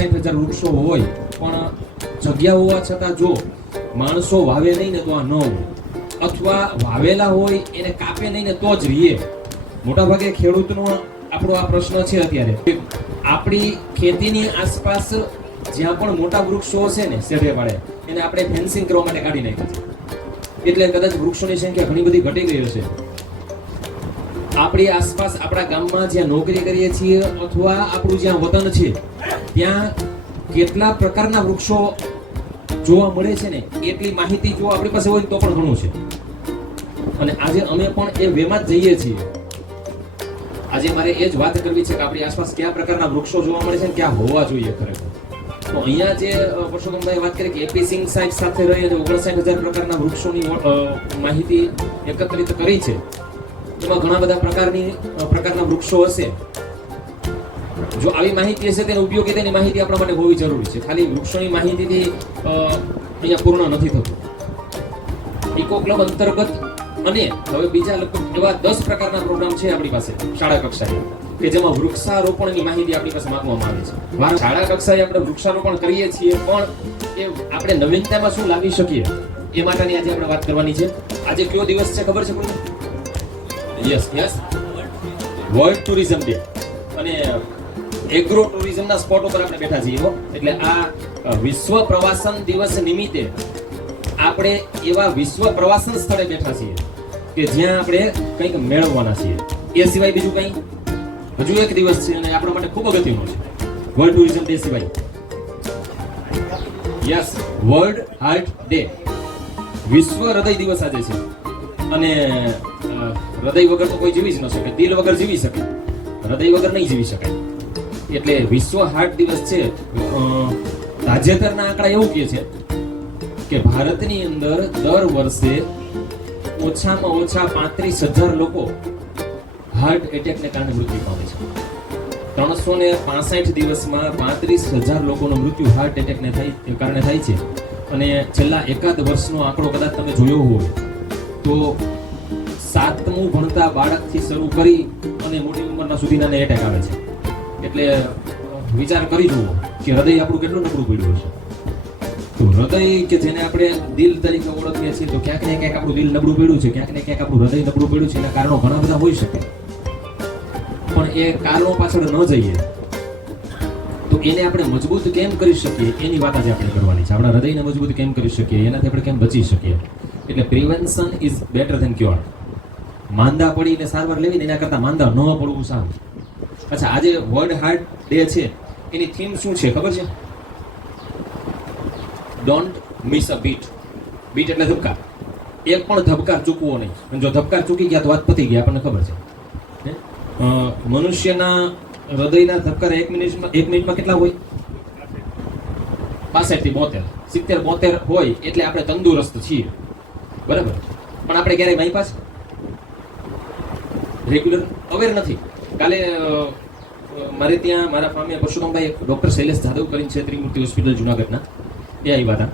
59,000 વૃક્ષો હોય પણ જગ્યા હોવા છતાં જો માણસો વાવે નહીં ને તો આ ન હોય, અથવા વાવેલા હોય એને કાપે નહીં ને તો જ રહીએ. મોટાભાગે ખેડૂતનો આપણો આ પ્રશ્ન છે અત્યારે. આપણી ખેતીની આસપાસ જ્યાં પણ મોટા વૃક્ષો હશે ને શેઢે પાડે એને આપણે ફેન્સિંગ કરવા માટે કાઢી નાખ્યા છે, એટલે કદાચ વૃક્ષોની સંખ્યા ઘણી બધી ઘટી ગઈ હશે. આપણી આસપાસ આપણા ગામમાં જ્યાં નોકરી કરીએ છીએ અથવા આપણું જ્યાં વતન છે ત્યાં કેટલા પ્રકારના વૃક્ષો જોવા મળે છે ને એટલી માહિતી જો આપણી પાસે હોય તો પણ ઘણું છે. અને આજે અમે પણ એ વેમાં જ જઈએ છીએ. આજે મારે એ જ વાત કરવી છે કે આપણી આસપાસ કયા પ્રકારના વૃક્ષો જોવા મળે છે ને ક્યાં હોવા જોઈએ ખરેખર. તો અહીંયા જે પરસોત્તમભાઈ વાત કરી કે એપી સિંહ સાહેબ સાથે રહી અને 59,000 પ્રકારના વૃક્ષોની માહિતી એકત્રિત કરી છે. એમાં ઘણા બધા પ્રકારના વૃક્ષો હશે. જો આવી માહિતી હશે તેની ઉપયોગિતાની માહિતી આપણા માટે હોવી જરૂરી છે. ખાલી વૃક્ષોની માહિતીથી અહીંયા પૂર્ણ નથી થતું. ઇકો ક્લબ અંતર્ગત અને હવે બીજા લગભગ એવા 10 પ્રકારના પ્રોગ્રામ છે આપણી પાસે શાળા કક્ષાએ કે જેમાં વૃક્ષારોપણની માહિતી આપણી પાસે માંગવામાં આવે છે. શાળા કક્ષાએ આપણે વૃક્ષારોપણ કરીએ છીએ પણ એ આપણે નવીનતામાં શું લાવી શકીએ એ માટેની આજે આપણે વાત કરવાની છે. આજે કયો દિવસ છે ખબર છે કોઈને? Yes world tourism day. અને એગ્રો ટુરિઝમના સ્પોટ ઉપર આપણે બેઠા છીએ. એટલે આ વિશ્વ પ્રવાસન દિવસ નિમિત્તે આપણે એવા વિશ્વ પ્રવાસન સ્થળે બેઠા છીએ કે જ્યાં આપણે કંઈક મેળવવાના છીએ. એ સિવાય બીજું કંઈ હજુ એક દિવસ છે અને આપણા માટે ખૂબ અગત્યનો છે વર્લ્ડ ટુરિઝમ ડે સિવાય. યસ, વર્લ્ડ હાર્ટ ડે, વિશ્વ હૃદય દિવસ આજે છે. અને હૃદય વગર તો કોઈ જીવી જ ન શકે. દિલ વગર જીવી શકે, હૃદય વગર નહીં જીવી શકાય. એટલે વિશ્વ હાર્ટ દિવસ છે. તાજેતરના આંકડા એવું કહે છે કે ભારતની અંદર દર વર્ષે ઓછામાં ઓછા 35,000 લોકો હાર્ટ એટેકને કારણે મૃત્યુ પામે છે. 365 દિવસમાં 35,000 લોકોનું મૃત્યુ હાર્ટ એટેકને કારણે થાય છે. અને છેલ્લા એકાદ વર્ષનો આંકડો કદાચ તમે જોયો હોય તો 7મું ભણતા બાળકથી શરૂ કરી અને મોટી ઉંમરના સુધીના એટેક આવે છે. એટલે વિચાર કરી જુઓ કે હૃદય આપણું કેટલું નબળું પડ્યું છે. તો હૃદય કે જેને આપણે દિલ તરીકે ઓળખીએ છીએ તો ક્યાંક ને ક્યાંક આપણું દિલ નબળું પડ્યું છે, ક્યાંક ને ક્યાંક આપણું હૃદય નબળું પડ્યું છે. એના કારણો ઘણા બધા હોઈ શકે, પણ એ કારણો પાછળ ન જઈએ તો એને આપણે મજબૂત કેમ કરી શકીએ એની વાત આજે આપણે કરવાની છે. આપણા હૃદયને મજબૂત કેમ કરી શકીએ, એનાથી આપણે કેમ બચી શકીએ. એટલે prevention is better than cure. માંદા પડીને સારવાર લેવી ને એના કરતાં માંદા ન પડવું સારું. અચ્છા, આજે વર્લ્ડ હાર્ટ ડે છે, એની થીમ શું છે ખબર છે? Don't miss a bit. Bit એટલે ધબકાર. એક પણ ધબકાર ચૂકવો નહીં. જો ધબકાર ચૂકી ગયા તો વાત પતી ગઈ, આપણને ખબર છે. મનુષ્યના હૃદયના ધબકાર એક મિનિટમાં કેટલા હોય? 65 થી 72, 70, 72 હોય એટલે આપણે તંદુરસ્ત છીએ, બરાબર. પણ આપણે ક્યારેય બાયપાસ રેગ્યુલર અવેર નથી. કાલે મારે ત્યાં મારા ફામે પરસોત્તમભાઈ ડોક્ટર શૈલેષ જાદવ કરીને છે, ત્રિમૂર્તિ હોસ્પિટલ જુનાગઢના, એ આવ્યા હતા.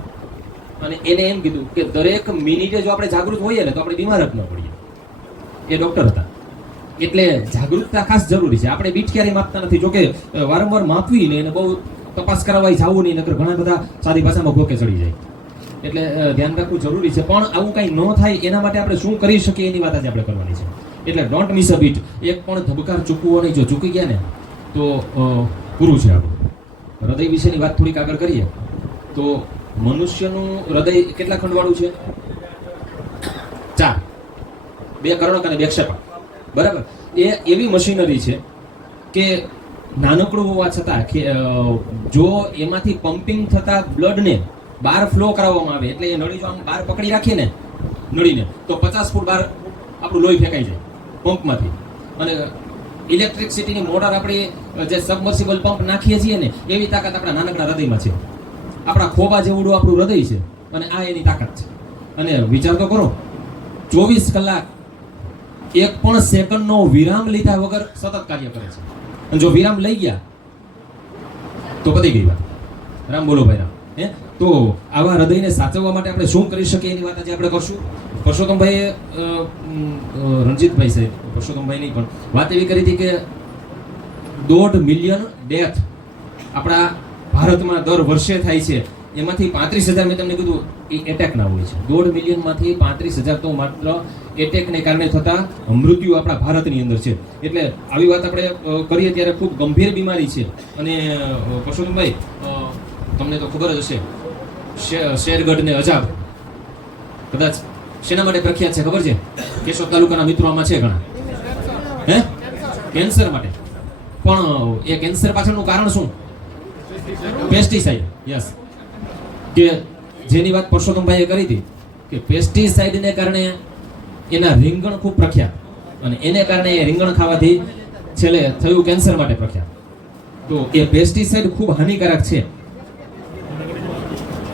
અને એને એમ કીધું કે દરેક મિનિટે જો આપણે જાગૃત હોઈએ ને તો આપણે બીમાર જ ન પડીએ. એ ડોક્ટર હતા. એટલે જાગૃતતા ખાસ જરૂરી છે. આપણે બીટ ક્યારેય માપતા નથી. જોકે વારંવાર માપવી ને એને બહુ તપાસ કરાવવા જવું નહીં, નકર ઘણા બધા સાદી ભાષામાં ભોકે ચડી જાય. એટલે ધ્યાન રાખવું જરૂરી છે. પણ આવું કંઈ ન થાય એના માટે આપણે શું કરી શકીએ એની વાત આજે આપણે કરવાની છે. એટલે ડોન્ટ મિસ અ બીટ. એક પણ ધબકાર ચૂકવો નહીં. જો ચૂકી ગયા ને તો પૂરું છે આપણું. હૃદય વિશેની વાત થોડીક આગળ કરીએ તો મનુષ્યનું હૃદય કેટલા ખંડવાળું છે? 4. 2 કર્ણક અને 2 ક્ષેપક, બરાબર. એ એવી મશીનરી છે કે નાનકડું હોવા છતાં જો એમાંથી પમ્પિંગ થતા બ્લડને બહાર ફ્લો કરાવવામાં આવે એટલે એ નળી જો આમ બહાર પકડી રાખીએ ને નળીને તો 50 ફૂટ બહાર આપણું લોહી ફેંકાઈ જાય પંપમાંથી. અને ઇલેક્ટ્રિસિટીની મોટર આપણે જે સબમર્સિબલ પંપ નાખીએ છીએ ને એવી તાકાત આપણા નાનકડા હૃદયમાં છે. આપણા ખોબા જેવડું આપણું હૃદય છે અને આ એની તાકાત છે. અને વિચાર તો કરો, 24 કલાક એક પણ સેકન્ડનો વિરામ લીધા વગર સતત કાર્ય કરે છે. અને જો વિરામ લઈ ગયા તો પતી ગઈ વાત. રામ બોલો ભાઈ રામ. તો આવા હૃદયને સાચવવા માટે આપણે શું કરી શકીએ એની વાત આજે આપણે કરશું. પરસોત્તમભાઈએ રણજીતભાઈ સાહેબ, પરસોત્તમભાઈ નહીં પણ વાત એવી કરી હતી કે 1.5 મિલિયન ડેથ આપણા ભારતમાં દર વર્ષે થાય છે એમાંથી 35,000 મેં તમને કીધું એ એટેકના હોય છે. 1.5 મિલિયનમાંથી 35,000 તો માત્ર એટેકને કારણે થતા મૃત્યુ આપણા ભારતની અંદર છે. એટલે આવી વાત આપણે કરીએ ત્યારે ખૂબ ગંભીર બીમારી છે. અને પરસોત્તમભાઈ, તમને તો ખબર જ હશે, શેરગઢ ને અજાબ કદાચ શેના માટે પ્રખ્યાત છે ખબર છે? કેશોદ તાલુકાના મિત્રો આમાં છે ઘણા. હે? કેન્સર માટે. પણ એ કેન્સર પાછળનું કારણ શું? પેસ્ટિસાઇડ. યસ. કે જેની વાત પરસોત્તમભાઈએ કરી હતી કે પેસ્ટિસાઇડને કારણે એના રીંગણ ખૂબ પ્રખ્યાત, અને એને કારણે એ રીંગણ ખાવાથી છેલ્લે થયું કેન્સર માટે પ્રખ્યાત. તો એ પેસ્ટિસાઇડ ખૂબ હાનિકારક છે.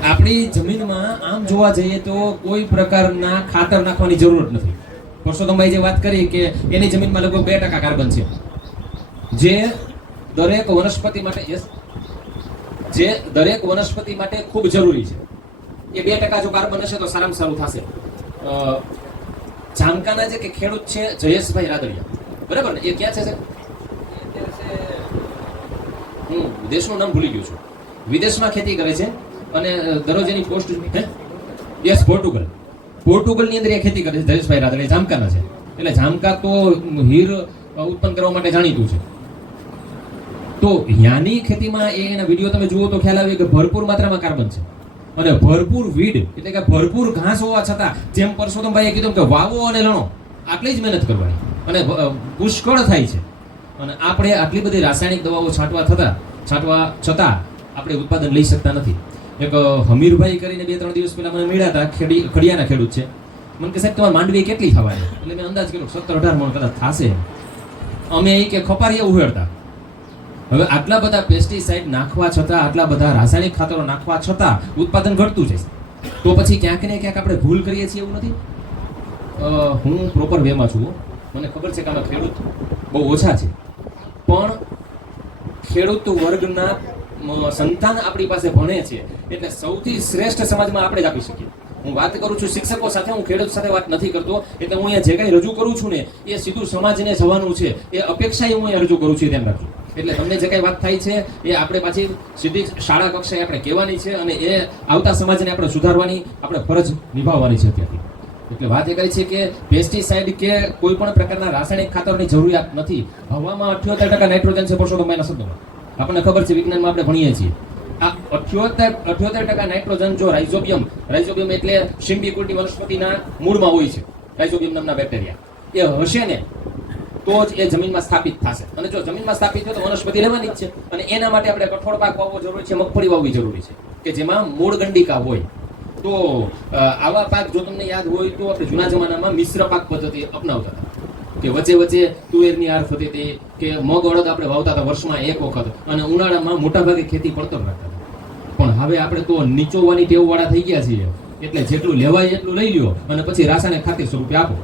આપણી જમીનમાં આમ જોવા જઈએ તો કોઈ પ્રકારના ખાતર નાખવાની જરૂર નથી. પરસોત્તમભાઈ જે વાત કરી કે એની જમીનમાં લગભગ 2% કાર્બન છે, જે દરેક વનસ્પતિ માટે ખૂબ જરૂરી છે. એ 2% જો કાર્બન હશે તો સારામાં સારું થશે. જામકાના જે કે ખેડૂત છે જયેશભાઈ રાદડિયા, બરાબર ને? એ ક્યાં છે સાહેબ? હું દેશનું નામ ભૂલી ગયો છું. વિદેશમાં ખેતી કરે છે અને દરરોજ એની પોસ્ટ યસ પોર્ટુગલની અંદર એ ખેતી કરે છે. જયેશભાઈ રાદડિયા જામકાના છે. એટલે જામકા તો હીર ઉત્પન્ન કરવા માટે જાણીતું છે. તો યાની ખેતીમાં એના વિડીયો તમે જુઓ તો ખ્યાલ આવે કે ભરપૂર માત્રામાં કાર્બન છે અને ભરપૂર વીડ એટલે કે ભરપૂર ઘાસ હોવા છતાં જેમ પરસોત્તમભાઈએ કીધું કે વાવો અને લણો, આટલી જ મહેનત કરવાની અને પુષ્કળ થાય છે. અને આપણે આટલી બધી રાસાયણિક દવાઓ છાંટવા છતાં આપણે ઉત્પાદન લઈ શકતા નથી. એક હમીરભાઈ કરીને 2-3 દિવસ પહેલા મને મળ્યા હતા, ખડિયાના ખેડૂત છે. મને કે સાહેબ તમારે માંડવી કેટલી થવાની? એટલે મેં અંદાજ કર્યો 17-18 મણ કદાચ થશે. અમે એ કે ખપારીએ ઉહેડતા. હવે આટલા બધા પેસ્ટિસાઇડ નાખવા છતાં, આટલા બધા રાસાયણિક ખાતરો નાખવા છતાં ઉત્પાદન ઘટતું છે. તો પછી ક્યાંક ને ક્યાંક આપણે ભૂલ કરીએ છીએ એવું નથી? હું પ્રોપર વેમાં છું. મને ખબર છે કે આમાં ખેડૂત બહુ ઓછા છે, પણ ખેડૂત વર્ગના સંતાન આપણી પાસે ભણે છે એટલે સૌથી શ્રેષ્ઠ સમાજમાં આપણે જ આપી શકીએ. હું વાત કરું છું શિક્ષકો સાથે, હું ખેડૂત સાથે વાત નથી કરતો. એટલે હું અહીંયા જે કંઈ રજૂ કરું છું ને એ સીધું સમાજને જવાનું છે. એ અપેક્ષા હું અહીંયા રજૂ કરું છું, ધ્યાન રાખજો. એટલે તમને જે કંઈ વાત થાય છે એ આપણે પાછી સીધી શાળા કક્ષાએ આપણે કહેવાની છે અને એ આવતા સમાજને આપણે સુધારવાની આપણે ફરજ નિભાવવાની છે અત્યારથી. એટલે વાત એ કરી છે કે પેસ્ટિસાઇડ કે કોઈ પણ પ્રકારના રાસાયણિક ખાતરની જરૂરિયાત નથી. હવામાં 78% નાઇટ્રોજન છે પરસોત્તમભાઈના શબ્દોમાં. આપણને ખબર છે, વિજ્ઞાનમાં આપણે ભણીએ છીએ. આ 78% નાઇટ્રોજન જો રાઇઝોબિયમ એટલે સિમ્બિક્યુટી વનસ્પતિના મૂળમાં હોય છે, રાઇઝોબિયમ નામના બેક્ટેરિયા, એ હશે ને તો જ એ જમીનમાં સ્થાપિત થશે. અને જો જમીનમાં સ્થાપિત થાય તો વનસ્પતિ રહેવાની જ છે. અને એના માટે આપણે કઠોળ પાક વાવવો જરૂરી છે, મગફળી વાવવી જરૂરી છે કે જેમાં મૂળ ગંડિકા હોય. તો આવા પાક જો તમને યાદ હોય તો આપણે જૂના જમાનામાં મિશ્ર પાક પદ્ધતિ અપનાવતા હતા કે વચ્ચે વચ્ચે તુવેરની હાર થતી હતી કે મગ અડદ આપણે વાવતા હતા વર્ષમાં એક વખત, અને ઉનાળામાં મોટાભાગે ખેતી પડતર રાખતા હતા. પણ હવે આપણે તો નીચોવાની ટેવ વાળા થઈ ગયા છીએ. એટલે જેટલું લેવાય એટલું લઈ લ્યો અને પછી રાસાયણિક ખાતર સ્વરૂપે આપો.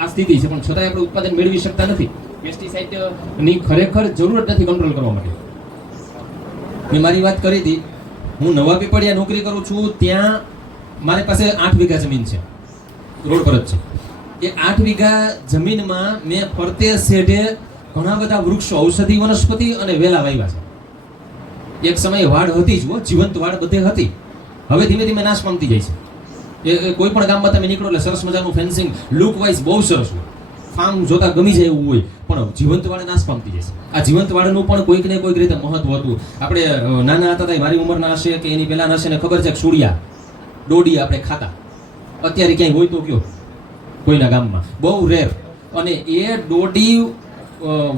આ સ્થિતિ છે. પણ છતાંય આપણે ઉત્પાદન મેળવી શકતા નથી. પેસ્ટિસાઇડની ખરેખર જરૂરત નથી કંટ્રોલ કરવા માટે. મેં મારી વાત કરી હતી, હું નવા પીપળિયા નોકરી કરું છું, ત્યાં મારી પાસે 8 વીઘા જમીન છે, રોડ પર જ છે. એ 8 વીઘા જમીનમાં મેં ફરતે શેઢે ઘણા બધા વૃક્ષો, ઔષધિ વનસ્પતિ અને વેલા વાવ્યા છે. એક સમયે વાડ હતી જ, જીવંત વાડ બધે હતી. હવે ધીમે ધીમે નાશ પામતી જાય છે. એ કોઈ પણ ગામમાં તમે નીકળો એટલે સરસ મજાનું ફેન્સિંગ, લુક વાઇઝ બહુ સરસ હોય, ફાર્મ જોતા ગમી જાય એવું હોય, પણ જીવંત વાડ નાશ પામતી જશે. આ જીવંત વાડનું પણ કોઈક ને કોઈક રીતે મહત્વ હતું. આપણે નાના હતા ત્યારે, મારી ઉંમરના હશે કે એની પહેલાના હશે ને ખબર છે કે સુડિયા ડોડી આપણે ખાતા. અત્યારે ક્યાંય હોય તો કયો, કોઈના ગામમાં બહુ રેર. અને એ ડોડી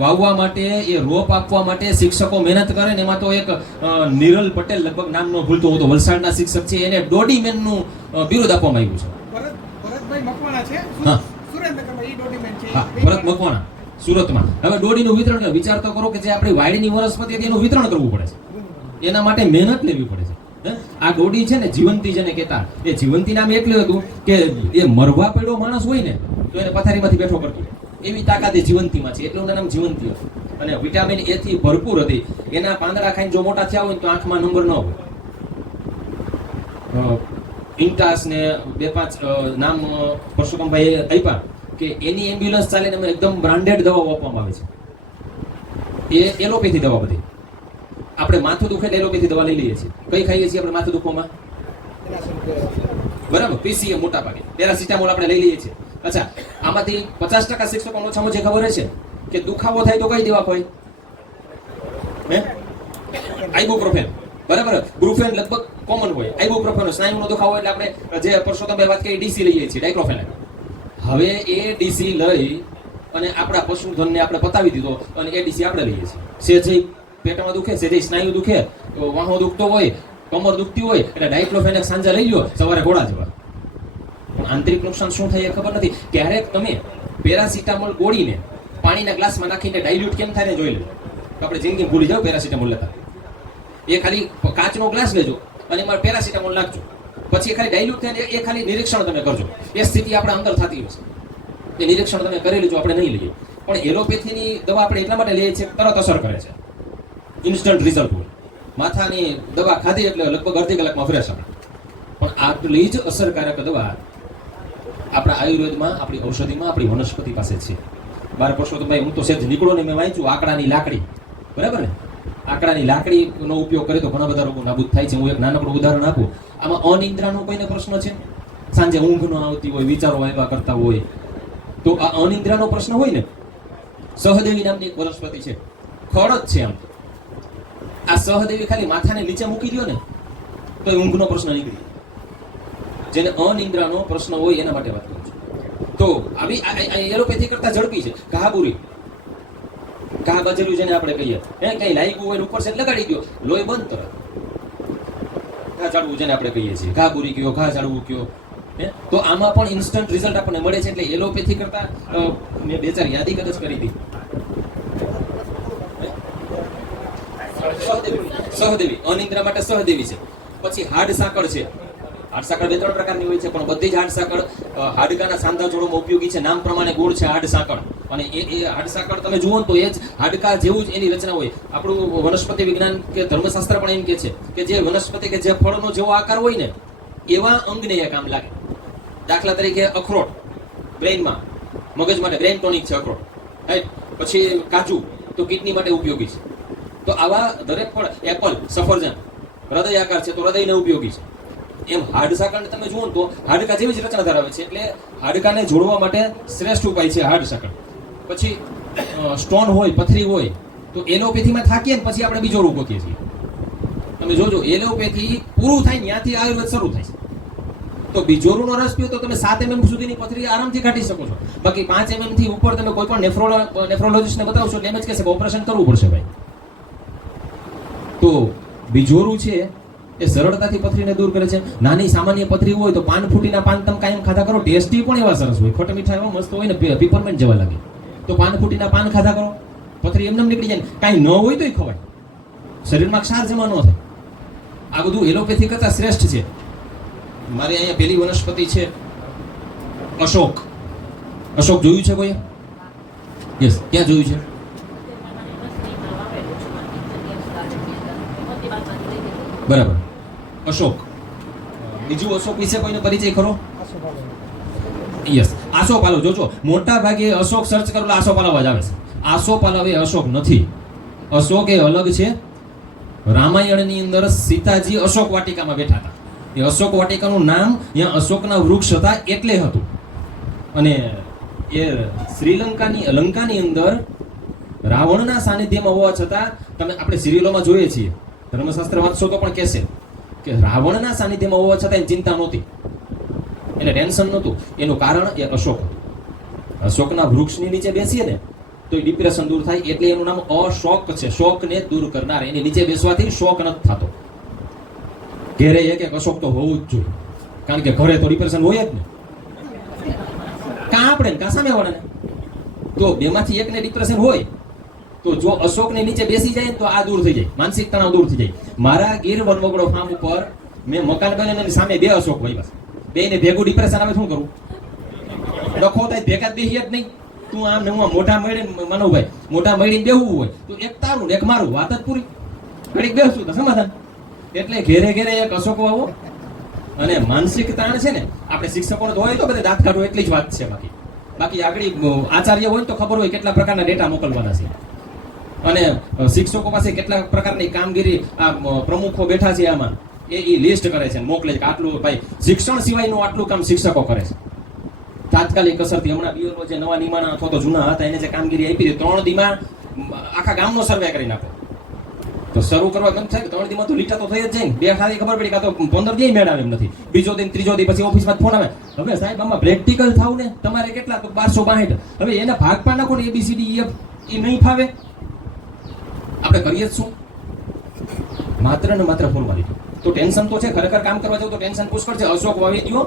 વાવવા માટે, એ રોપ આપવા માટે શિક્ષકો મહેનત કરે ને એમાં તો એક નિરલ પટેલ, લગભગ નામ ન ભૂલતો હું તો, વલસાડના શિક્ષક છે, એને ડોડી મેનનું બિરુદ આપવામાં આવ્યું છે. ભરતભાઈ મકવાણા છે, હા સુરેન્દ્રનગરમાં ઈ ડોડી મેન છે. હા, ભરત મકવાણા સુરતમાં. હવે ડોડીનું વિતરણ, વિચાર તો કરો કે જે આપણી વાડીની વનસ્પતિ હતી એનું વિતરણ કરવું પડે છે. એના માટે મહેનત લેવી પડે છે. આ ડોડી છે ને, જીવંતી જેને કહેતા, એ જીવંતી નામ એટલે હતું કે એ મરવા પડ્યો માણસ હોય ને તો એને પથારીમાંથી બેઠો કરતું, એવી તાકાત એ જીવંતીમાં છે, એટલે એનું નામ જીવંતી હતું. અને વિટામિન એ થી ભરપૂર હતી. એના પાંદડા ખાઈને જો મોટા થયા હોય તો આંખમાં નંબર ન હોય. ઇન્ટાસ ને 2-5 નામ પરસોત્તમભાઈએ આપ્યા કે એની એમ્બ્યુલન્સ ચાલે ને એકદમ બ્રાન્ડેડ દવાઓ આપવામાં આવે છે. એ એલોપેથી દવા બધી. આપણે માથું દુખે એટલે એલોપેથી દવા લઈ લઈએ છીએ. કઈ ખાઈએ છીએ આપણે માથું દુખવામાં? બરાબર, પીસીએમ મોટા ભાગે, પેરાસિટામોલ આપણે લઈ લઈએ છીએ. અચ્છા, આમાંથી 50% શિક્ષકોને ઓછામાં ઓછી ખબર હશે કે દુખાવો થાય તો કઈ દવા હોય? હે? આઇબુપ્રોફેન. બરાબર, બ્રુફેન લગભગ કોમન હોય. આઇબુપ્રોફેન સ્નાયુનો દુખાવો એટલે આપણે જે પરસોત્તમભાઈ વાત કરી ડીસી લઈએ છીએ, ડાઇક્લોફેન. હવે એ ડીસી લઈ અને આપણા પશુધનને આપણે પતાવી દીધો અને એ ડીસી આપણે લઈએ છીએ. સેજે પેટમાં દુખે, સેજે સ્નાયુ દુખે, વાહો દુખતો હોય, કમર દુખતી હોય એટલે ડાઇક્લોફેન સાંજે લઈ લો, સવારે ઘોડા જવા. પણ આંતરિક નુકસાન શું થાય એ ખબર નથી. ક્યારેક તમે પેરાસિટામોલ ગોળીને પાણીના ગ્લાસમાં નાખીને ડાયલ્યુટ કેમ થાય ને જોઈ લો. તો આપણે જિંદગી ભૂલી જાવ પેરાસિટામોલ લેતા. એ ખાલી કાચનો ગ્લાસ લેજો અને એમાં પેરાસિટામોલ નાખજો, પછી એ ખાલી ડાયલ્યુટ થાય ને એ ખાલી નિરીક્ષણ તમે કરજો. એ સ્થિતિ આપણા અંદર થતી હશે, એ નિરીક્ષણ તમે કરી લેજો, આપણે નહીં લઈએ. પણ એલોપેથીની દવા આપણે એટલા માટે લઈએ છીએ તરત અસર કરે છે, ઇન્સ્ટન્ટ રિઝલ્ટ હોય. માથાની દવા ખાધી એટલે લગભગ અડધી કલાકમાં ફ્રેશ આપણે. પણ આટલી જ અસરકારક દવા આપણા આયુર્વેદમાં, આપણી ઔષધિમાં, આપણી વનસ્પતિ પાસે છે. બાર પરસોત્તમભાઈ, હું તો સેજ નીકળો ને મેં વાંચ્યું આકડાની લાકડી, બરાબર ને? આકડાની લાકડીનો ઉપયોગ કરે તો ઘણા બધા રોગો નાબૂદ થાય છે. હું એક નાનકડું ઉદાહરણ આપું. આમાં અનિદ્રાનો કોઈને પ્રશ્ન છે? સાંજે ઊંઘ ન આવતી હોય, વિચારો આવ્યા કરતા હોય, તો આ અનિદ્રાનો પ્રશ્ન હોય ને, સહદેવી નામની એક વનસ્પતિ છે, ખડ જ છે આમ. આ સહદેવી ખાલી માથાને નીચે મૂકી દો ને તો એ ઊંઘનો પ્રશ્ન નીકળી. જેને અનિદ્રાનો પ્રશ્ન હોય એના માટે વાત કરું છું. તો આવી એલોપેથી કરતા ઝડપી છે. ઘાબુરી, ઘા બજેલું જેને આપણે કહીએ, હે કઈ લાગ્યું હોય ઉપર સેટ લગાડી દો, લોહી બંધ તરત. ઘા ઝાડવું જેને આપણે કહીએ છીએ, ઘાબુરી કયો, ઘા ઝાડવું કયો. તો આમાં પણ ઇન્સ્ટન્ટ રિઝલ્ટ આપણને મળે છે. એટલે એલોપેથી કરતા મેં બે ચાર યાદી કદાચ કરી હતી. સહદેવી, અનિદ્રા માટે સહદેવી છે. પછી હાડ સાકળ છે. હાડ સાકળ બે ત્રણ પ્રકારની હોય છે, પણ બધી જ હાડ સાકળ હાડકાના સાંધા જોડોમાં ઉપયોગી છે. નામ પ્રમાણે ગોળ છે હાડ સાકળ. અને એ હાડ સાકળ તમે જુઓ ને તો એ જ હાડકા જેવું જ એની રચના હોય. આપણું વનસ્પતિ વિજ્ઞાન કે ધર્મશાસ્ત્ર પણ એમ કે છે કે જે વનસ્પતિ કે જે ફળનો જેવો આકાર હોય ને એવા અંગને એ કામ લાગે. દાખલા તરીકે અખરોટ, બ્રેઇનમાં, મગજ માટે બ્રેઇન ટોનિક છે અખરોટ. રાઈટ. પછી કાજુ તો કિડની માટે ઉપયોગી છે. તો આવા દરેક ફળ, એપલ, સફરજન હૃદય આકાર છે તો હૃદયને ઉપયોગી છે. એમ હાડ સાકળને તમે જુઓ તો હાડકા જેવી જ રચના ધરાવે છે. એટલે હાડકાને જોડવા માટે શ્રેષ્ઠ ઉપાય છે હાડ સાકળ. પછી સ્ટોન હોય, પથરી હોય તો એલોપેથીમાં થાકીએ ને પછી આપણે બીજો રોગ ગોતીએ છીએ. તમે જોજો, એલોપેથી પૂરું થાય ત્યાંથી આયુર્વેદ શરૂ થાય છે. તો બીજોરુનો રસ પીઓ તો તમે 7 mm સુધીની પથરી આરામથી કાઢી શકો છો. બાકી 5 mm થી ઉપર તમે કોઈ પણ નેફ્રોલોજીસ્ટને બતાવશો એટલે એમ જ કહેશે કે ઓપરેશન કરવું પડશે ભાઈ. તો બીજોરું છે એ સરળતાથી પથરીને દૂર કરે છે. નાની સામાન્ય પથરી હોય તો પાન ફૂટીના પાન તમે કાયમ ખાધા કરો, ટેસ્ટી પણ એવા સરસ હોય, ખોટા મીઠા એવા મસ્ત હોય ને, પીપરમેન્ટ જેવા લાગે. તો પાન ફૂટીના પાન ખાધા કરો, પથરી એમને નીકળી જાય. કાંઈ ન હોય તોય ખવાય, શરીરમાં ક્ષાર જમા ન થાય. આ બધું એલોપેથી કરતા શ્રેષ્ઠ છે. મારે અહીંયા પેલી વનસ્પતિ છે અશોક. અશોક જોયું છે કોઈ? યસ, ક્યાં જોયું છે? બરાબર, અશોક. બીજું અશોક વિશે કોઈને પરિચય ખરો? યસ, આસોપાલવ. જોજો, મોટા ભાગે અશોક સર્ચ કરો એટલે આસોપાલવ જ આવે છે. આસોપાલવ એ અશોક નથી. અશોક એ અલગ છે. રામાયણની અંદર સીતાજી અશોક વાટિકામાં બેઠા હતા. એ અશોક વાટિકાનું નામ ત્યાં અશોકના વૃક્ષ હતા એટલે હતું. અને એ શ્રીલંકાની લંકાની અંદર રાવણના સાનિધ્યમાં હોવા છતાં, તમે આપણે સિરિયલોમાં જોઈએ છીએ, ધર્મશાસ્ત્ર વાંચશો તો પણ કહેશે કે રાવણના સાનિધ્યમાં હોવા છતાં એની ચિંતા નહોતી, એને ટેન્શન નહોતું. એનું કારણ એ અશોક હતું. અશોકના વૃક્ષની નીચે બેસીએ ને તો એ ડિપ્રેશન દૂર થાય, એટલે એનું નામ અશોક છે. શોકને દૂર કરનાર. એની નીચે બેસવાથી શોક નથી થતો. ઘેરે એક અશોક તો હોવું જ જોઈએ, કારણ કે ઘરે તો ડિપ્રેશન હોય જ ને. કાં આપણે કાં સામેવાળાને. તો બેમાંથી એકને ડિપ્રેશન હોય તો જો અશોકની નીચે બેસી જાય તો આ દૂર થઈ જાય, માનસિક તણાવ દૂર થઈ જાય. મારા ગીર વનવગડો ફાર્મ ઉપર મેં મકાન બનાવીને સામે 2 અશોક હોય, બસ. બેને ભેગું ડિપ્રેશન આવે, શું કરું? ડખો થાય, ભેગા જ બેસીએ જ નહીં. તું આમ ને હું મોઢા મળીને, મનોભાઈ મોઢા મળીને બેહવું હોય તો એક તારું ને એક મારું, વાત જ પૂરી. ઘડીક બેસું તો સમાધાન. એટલે ઘેરે ઘેરે એક અશોક વાવો. અને માનસિક તાણ છે ને, આપણે શિક્ષકોને તો હોય તો બધા દાંત કાઢો એટલી જ વાત છે. બાકી આગળ આચાર્ય હોય તો ખબર હોય કેટલા પ્રકારના ડેટા મોકલવાના છે. અને શિક્ષકો પાસે કેટલા પ્રકારની કામગીરી આ પ્રમુખો બેઠા છે આમાં એ લિસ્ટ કરે છે મોકલે છે કે આટલું ભાઈ શિક્ષણ સિવાયનું આટલું કામ શિક્ષકો કરે છે તાત્કાલિક અસરથી. હમણાં બીઓનો જે નવા નિમાણા અથવા તો જૂના હતા એને જે કામગીરી આપી હતી 3 દીમાં આખા ગામનો સર્વે કરી નાખો. તો શરૂ કરવા કેમ થાય કે 3 દીમાં તો લીટા તો થઈ જ જાય ને. 2 ખાલી ખબર પડી કાં તો 15 દી મેળ આવે એમ નથી. બીજો દિન ત્રીજો દી પછી ઓફિસમાં ફોન આવે, હવે સાહેબ આમાં પ્રેક્ટિકલ થાવ ને તમારે કેટલા તો 1262. હવે એને ભાગ પા નાખો ને ABCD EF એ નહીં ફાવે. આપણે કરીએ જ શું? માત્ર ને માત્ર ફોર્માલિટી. તો ટેન્શન તો છે, ખરેખર કામ કરવા જાવ તો ટેન્શન પુષ્કળ છે. અશોક વાવી દો,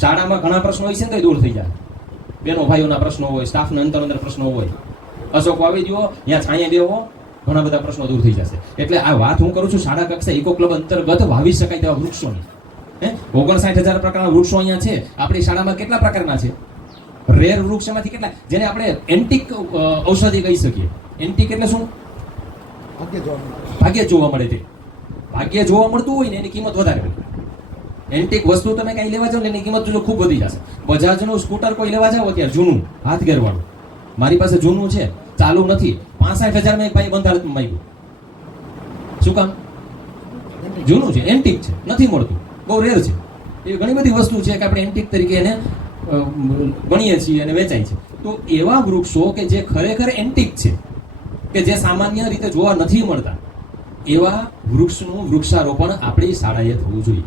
શાળામાં ઘણા પ્રશ્નો હોય છે ને તો દૂર થઈ જાય. બેનો ભાઈઓના પ્રશ્નો હોય, સ્ટાફના અંતર પ્રશ્નો હોય, અશોક વાવી દો, ત્યાં છાંયે બેહો, ઘણા બધા પ્રશ્નો દૂર થઈ જશે. એટલે આ વાત હું કરું છું શાળા કક્ષાએ ઇકો ક્લબ અંતર્ગત વાવી શકાય તેવા વૃક્ષોની. 59,000 પ્રકારના વૃક્ષો અહીંયા છે. આપણી શાળામાં કેટલા પ્રકારના છે? રેર વૃક્ષ એમાંથી કેટલા જેને આપણે એન્ટિક ઔષધિ કહી શકીએ. એન્ટિક એટલે શું? ભાગ્યે જોવા મળે તે. ભાગ્યે જોવા મળતું હોય ને એની કિંમત વધારે હોય. એન્ટિક વસ્તુ તમે કઈ લેવા જાવ ને એની કિંમત જો ખૂબ વધી જશે. બજાજનું સ્કૂટર કોઈ લેવા જાવ અત્યારે જૂનું હાથ ગેરવાળું, મારી પાસે જૂનું છે, ચાલુ નથી, 65,000 માં એક ભાઈ બંધ હાલતમાં માંગ્યું. શું કામ? જૂનું છે, એન્ટિક છે, નથી મળતું, બહુ રેર છે. એવી ઘણી બધી વસ્તુ છે કે આપણે એન્ટિક તરીકે એને ગણીએ છીએ અને વેચાય છે. તો એવા વૃક્ષો કે જે ખરેખર એન્ટિક છે, કે જે સામાન્ય રીતે જોવા નથી મળતા, એવા વૃક્ષનું વૃક્ષારોપણ આપણી શાળાએ થવું જોઈએ.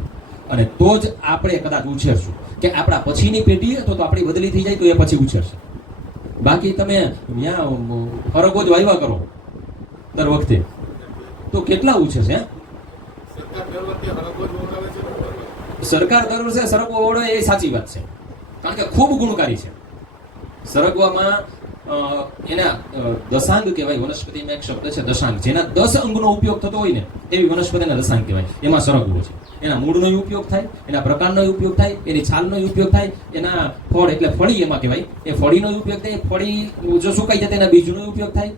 અને તો જ આપણે કદાચ ઉછેરશું. કે આપણા પછીની પેઢી તો આપણી બદલી થઈ જાય તો એ પછી ઉછેરશે. બાકી તમે ત્યાં અરગો જ વાવ્યા કરો દર વખતે તો કેટલા ઉછેરશે? સરકાર દર વર્ષે સરગવો ઓળે એ સાચી વાત છે, કારણ કે ખૂબ ગુણકારી છે. સરગવામાં એના દશાંગ કહેવાય. વનસ્પતિમાં એક શબ્દ છે દશાંગ, જેના 10 અંગનો ઉપયોગ થતો હોય ને એવી વનસ્પતિના દશાંગ કહેવાય. એમાં સરગવો છે. એના મૂળનો ઉપયોગ થાય, એના પ્રકારનો ઉપયોગ થાય, એની છાલનો ઉપયોગ થાય, એના ફળ એટલે ફળી એમાં કહેવાય, એ ફળીનો ઉપયોગ થાય, ફળી જો સુકાઈ જાય એના બીજનો ઉપયોગ થાય,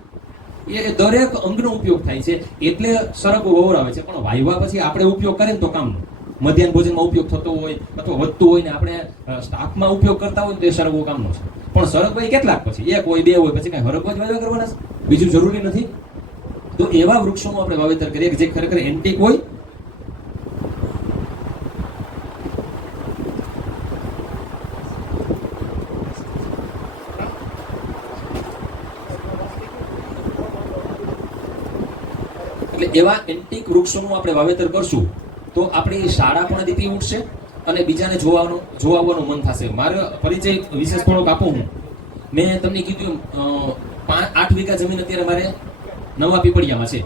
એ દરેક અંગનો ઉપયોગ થાય છે. એટલે સરગવો વવરાવે છે. પણ વાવ્યા પછી આપણે ઉપયોગ કરીએ ને તો કામનો. મધ્યાહન ભોજનમાં ઉપયોગ થતો હોય અથવા વધતું હોય ને આપણે સ્ટાફમાં ઉપયોગ કરતા હોય તો એ સરગવો કામનો છે. પણ સરગવા કેટલાક પછી 1 હોય 2 હોય પછી કઈ હરગવા જ વાવ્યા કરવાના છે, બીજું જરૂરી નથી. તો એવા વૃક્ષોનું આપણે વાવેતર કરીએ કે જે ખરેખર એન્ટિક હોય. એટલે એવા એન્ટિક વૃક્ષોનું આપણે વાવેતર કરશું તો આપણી શાળા પણ દીપી ઉઠશે અને બીજાને જોવાનું મન થશે. મારો પરિચય વિશેષ થોડોક આપું હું. મેં તમને કીધું 8 વીઘા જમીન અત્યારે મારે નવા પીપળિયામાં છે.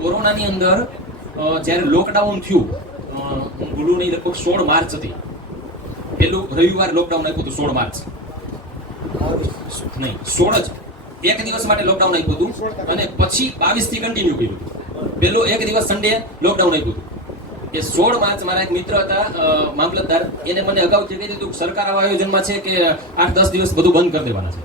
કોરોનાની અંદર જ્યારે લોકડાઉન થયું, હું ભૂલું નહીં, લગભગ 16 માર્ચ હતી, પેલું રવિવાર લોકડાઉન આપ્યું હતું. 16 માર્ચ નહીં, 16 જ એક દિવસ માટે લોકડાઉન આપ્યું હતું અને પછી 22 થી કન્ટિન્યુ કર્યું હતું. પેલો એક દિવસ સન્ડે લોકડાઉન આપ્યું હતું. એ 16 માર્ચ મારા એક મિત્ર હતા મામલતદાર, એને મને અગાઉ કહી દીધું સરકાર આવા આયોજનમાં છે કે 8-10 દિવસ બધું બંધ કરી દેવાના છે.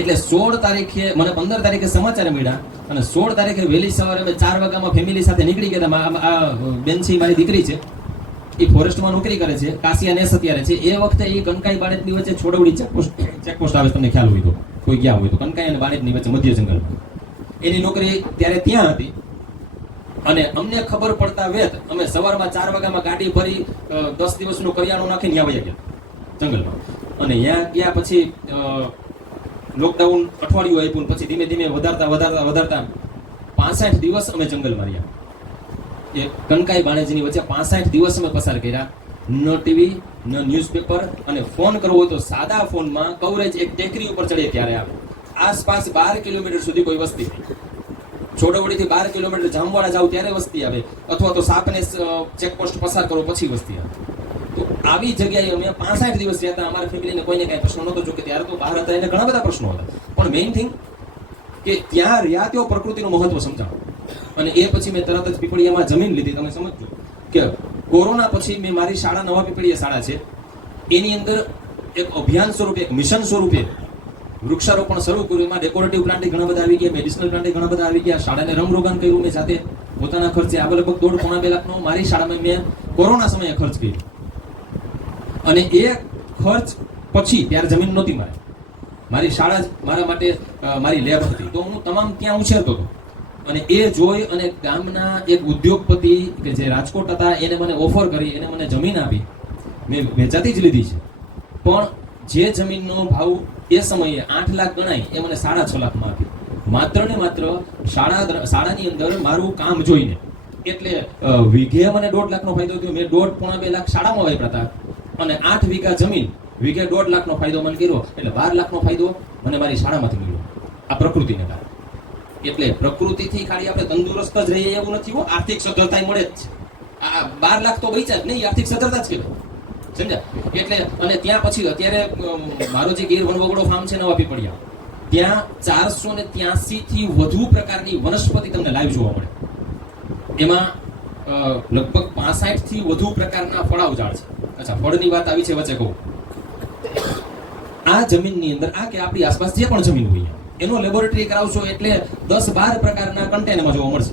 એટલે 16 તારીખે મને 15 તારીખે સમાચાર મળ્યા અને 16 તારીખે વહેલી સવારે અમે 4 વાગ્યામાં ફેમિલી સાથે નીકળી ગયા. આ બેનસી મારી દીકરી છે, એ ફોરેસ્ટમાં નોકરી કરે છે, કાસિયા નેસ અત્યારે છે. એ વખતે એ કનકાઈ બાળેટની વચ્ચે છોડવડી ચેકપોસ્ટ આવે, તમને ખ્યાલ હોય તો, કોઈ ગયા હોય તો, કનકાઈ અને બાળેટની વચ્ચે મધ્ય જંગલમાં એની નોકરી ત્યારે ત્યાં હતી. અને અમને ખબર પડતા વેત અમે સવારમાં 4 વાગ્યામાં ગાડી ભરી 10 દિવસનું કરિયાણું નાખીને ત્યાં વયા ગયા જંગલમાં. અને ત્યાં ગયા પછી લોકડાઉન અઠવાડિયું આપ્યું, પછી ધીમે ધીમે વધારતા 65 દિવસ અમે જંગલમાં રહ્યા. એ કનકાઈ બાણેજની વચ્ચે 65 દિવસ અમે પસાર કર્યા. ન ટીવી, ન ન્યૂઝપેપર, અને ફોન કરવો હોય તો સાદા ફોનમાં કવરેજ એક ટેકરી ઉપર ચડે ત્યારે આવે. આસપાસ 12 કિલોમીટર સુધી કોઈ વસ્તી નહીં. છોડવડીથી 12 કિલોમીટર જામવાડા જાવ ત્યારે વસ્તી આવે, અથવા તો સાપને ચેકપોસ્ટ પસાર કરો પછી વસ્તી આવે. તો આવી જગ્યાએ અમે 65 દિવસ રહ્યા હતા. અમારા ફેમિલીને કોઈને કાંઈ પ્રશ્ન નહોતો, જો કે ત્યારે તો બહાર હતા એને ઘણા બધા પ્રશ્નો હતા. પણ મેઇન થિંગ કે ત્યાં રહ્યા તેઓ પ્રકૃતિનું મહત્વ સમજાવો. અને એ પછી મેં તરત જ પીપળિયામાં જમીન લીધી. તમે સમજો કે કોરોના પછી મેં મારી શાળા નવા પીપળિયા શાળા છે એની અંદર એક અભિયાન સ્વરૂપે, એક મિશન સ્વરૂપે વૃક્ષારોપણ શરૂ કર્યું. એમાં ડેકોરેટિવ પ્લાન્ટ ઘણા બધા આવી ગયા, મેડિસિનલ પ્લાન્ટ ઘણા બધા આવી ગયા. શાળાને રંગરોગાન કર્યું મેં સાથે પોતાના ખર્ચે. આ લગભગ 1.5-2 લાખનો મારી શાળામાં મેં કોરોના સમયે ખર્ચ કર્યો. અને એ ખર્ચ પછી ત્યારે જમીન નહોતી મારે, મારી શાળા જ મારા માટે મારી લેબ હતી, તો હું તમામ ત્યાં ઉછેરતો હતો. અને એ જોઈ અને ગામના એક ઉદ્યોગપતિ કે જે રાજકોટ હતા એને મને ઓફર કરી, એને મને જમીન આપી. મેં વેચાતી જ લીધી છે, પણ જે જમીનનો ભાવ એ સમયે 8 લાખ ગણાય એ મને 6.5 લાખમાં આપી. માત્ર ને માત્ર શાળાની અંદર મારું કામ જોઈને. એટલે વીઘે મને 1.5 લાખનો ફાયદો થયો. મેં 1.5-2 લાખ શાળામાં વાપર્યા હતા અને 8 વીઘા જમીન વીઘે 1.5 લાખનો ફાયદો મને કર્યો. એટલે 12 લાખનો ફાયદો મને મારી શાળામાંથી મળ્યો, આ પ્રકૃતિને કારણે. એટલે પ્રકૃતિથી ખાલી આપણે તંદુરસ્ત જ રહીએ એવું નથી હો, આર્થિક સદ્ધરતા મળે જ છે. આ 12 લાખ તો બચ્યા જ નહીં, આર્થિક સદ્ધરતા જ કહેવાય, સમજ્યા? એટલે અને ત્યાં પછી અત્યારે મારો જે ગીર વનવગડો ફાર્મ છે નવા પીપળિયા, ત્યાં 483 થી વધુ પ્રકારની વનસ્પતિ તમને લાઈવ જોવા મળે. એમાં લગભગ 65 થી વધુ પ્રકારના ફળાવ ઝાડ છે. અચ્છા, ફળની વાત આવી છે વચ્ચે કહું. આ જમીનની અંદર આ કે આપણી આસપાસ જે પણ જમીન હોય એનો લેબોરેટરી કરાવશો એટલે 10-12 પ્રકારના કન્ટેન એમાં જોવા મળશે.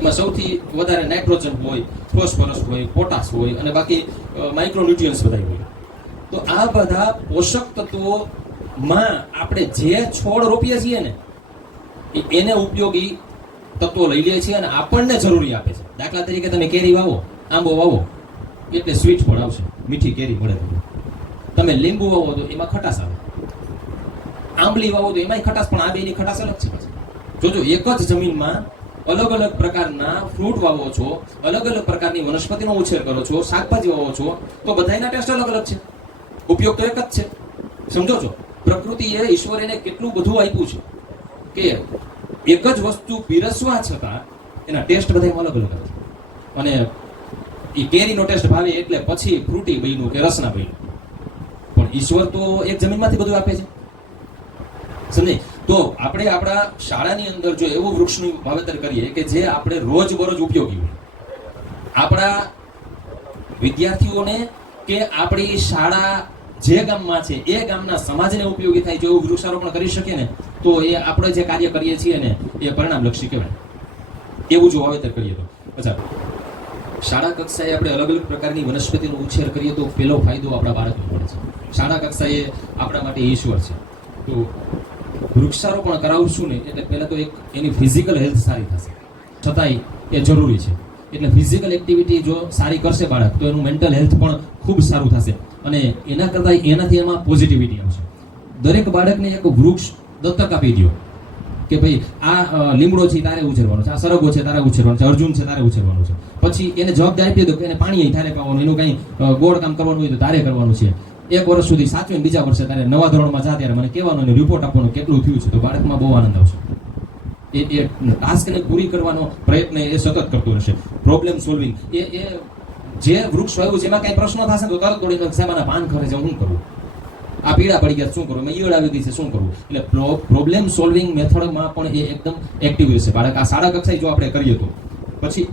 એમાં સૌથી વધારે નાઇટ્રોજન હોય, ફોસ્ફરસ હોય, પોટાશ હોય અને બાકી માઇક્રોન્યુટ્રિયન્ટ્સ બધા હોય. તો આ બધા પોષક તત્વોમાં આપણે જે છોડ રોપીએ છીએ ને એને ઉપયોગી તત્વો લઈ લે છે અને આપણને જરૂરી આપે છે. દાખલા તરીકે તમે કેરી વાવો, આંબો વાવો એટલે સ્વીટ ફળ આવશે, મીઠી કેરી મળે. તમે લીંબુ વાવો તો એમાં ખટાશ આવે, આંબલી વાવો તો એમાંય ખટાશ, પણ આ બેની ખટાશ અલગ છે. જોજો, એક જ જમીનમાં અલગ અલગ પ્રકારના ફ્રૂટ વાવો છો, અલગ અલગ પ્રકારની વનસ્પતિનો ઉછેર કરો છો, શાકભાજી વાવો છો, તો બધાના ટેસ્ટ અલગ અલગ છે, ઉપયોગ તો એક જ છે. સમજો છો, પ્રકૃતિએ ઈશ્વર એને કેટલું બધું આપ્યું છે કે એક જ વસ્તુ પીરસવા છતાં એના ટેસ્ટ બધા અલગ અલગ છે. અને એ કેરીનો ટેસ્ટ ભાવે એટલે પછી ફ્રૂટી બન્યું કે રસના બન્યું, પણ ઈશ્વર તો એક જમીનમાંથી બધું આપે છે, સમજે? તો આપણે આપણા શાળાની અંદર જો એવું વૃક્ષનું વાવેતર કરીએ કે જે આપણે રોજબરોજ ઉપયોગી હોય, આપણા વિદ્યાર્થીઓને કે આપણી શાળા જે ગામમાં છે એ ગામના સમાજને ઉપયોગી થાય, જો એવું વૃક્ષારોપણ કરી શકીએ ને તો એ આપણે જે કાર્ય કરીએ છીએ ને એ પરિણામલક્ષી કહેવાય. એવું જો વાવેતર કરીએ તો. અચ્છા, શાળા કક્ષાએ આપણે અલગ અલગ પ્રકારની વનસ્પતિનો ઉછેર કરીએ તો પેલો ફાયદો આપણા બાળકને મળે છે. શાળા કક્ષાએ આપણા માટે ઈશ્વર છે. તો વૃક્ષારોપણ કરાવશું ને એટલે પહેલા તો એક એની ફિઝિકલ હેલ્થ સારી થશે, છતાંય એ જરૂરી છે. એટલે ફિઝિકલ એક્ટિવિટી જો સારી કરશે બાળક તો એનું મેન્ટલ હેલ્થ પણ ખૂબ સારું થશે અને એના કરતાં એનાથી એમાં પોઝિટિવિટી આવશે. દરેક બાળકને એક વૃક્ષ દત્તક આપી દો કે ભાઈ આ લીમડો છે તારે ઉછેરવાનો છે, આ સરગવો છે તારે ઉછેરવાનો છે, અર્જુન છે તારે ઉછેરવાનો છે. પછી એને જવાબદારી આપી દો કે એને પાણી તારે પાવાનું, એનું કંઈ ગોળ કામ કરવાનું હોય તો તારે કરવાનું છે. 1 વર્ષ સુધી સાચવીને બીજા વર્ષે તારે નવા ધોરણમાં જા ત્યારે મને કહેવાનું અને રિપોર્ટ આપવાનો કેટલું થયું છે. તો બાળકમાં બહુ આનંદ આવશે. એ ટાસ્કને પૂરી કરવાનો પ્રયત્ન એ સતત કરતો રહેશે. પ્રોબ્લેમ સોલ્વિંગ એ જે વૃક્ષ વાવ્યું છે એમાં કાંઈ પ્રશ્ન થશે તો તરત દોડીને સાહેબાના પાન ખરે છે, હું કરું? આ પીડા પડી ગયા શું કરું? એમાં ઈયળ આવી ગઈ છે શું કરવું? એટલે પ્રોબ્લેમ સોલ્વિંગ મેથડમાં પણ એ એકદમ એક્ટિવ રહેશે બાળક. આ શાળા કક્ષાએ જો આપણે કરીએ તો પછી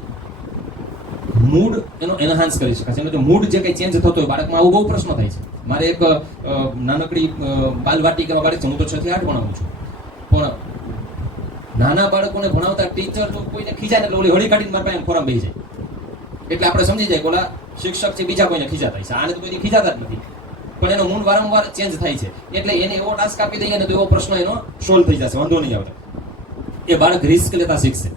મૂડ એનો એનહાન્સ કરી શકાશે. એનો જો મૂડ જે કંઈ ચેન્જ થતો હોય બાળકમાં, આવું બહુ પ્રશ્ન થાય છે. મારે એક નાનકડી બાલવાટિકામાં બાળક છે, હું તો 6 થી 8 ભણાવું છું, પણ નાના બાળકોને ભણાવતા ટીચર તો કોઈને ખીજાય એટલે ઓલી હળી કાઢીને મારા પાસે ફોરમ બેસી જાય. એટલે આપણે સમજી જાય કે ઓલા શિક્ષક છે બીજા કોઈને ખીજાતા છે, આને તો કોઈ ખીજાતા જ નથી, પણ એનો મૂડ વારંવાર ચેન્જ થાય છે. એટલે એને એવો ટાસ્ક આપી દઈએ ને તો એવો પ્રશ્ન એનો સોલ્વ થઈ જશે, વાંધો નહીં આવતો. એ બાળક રિસ્ક લેતા શીખશે.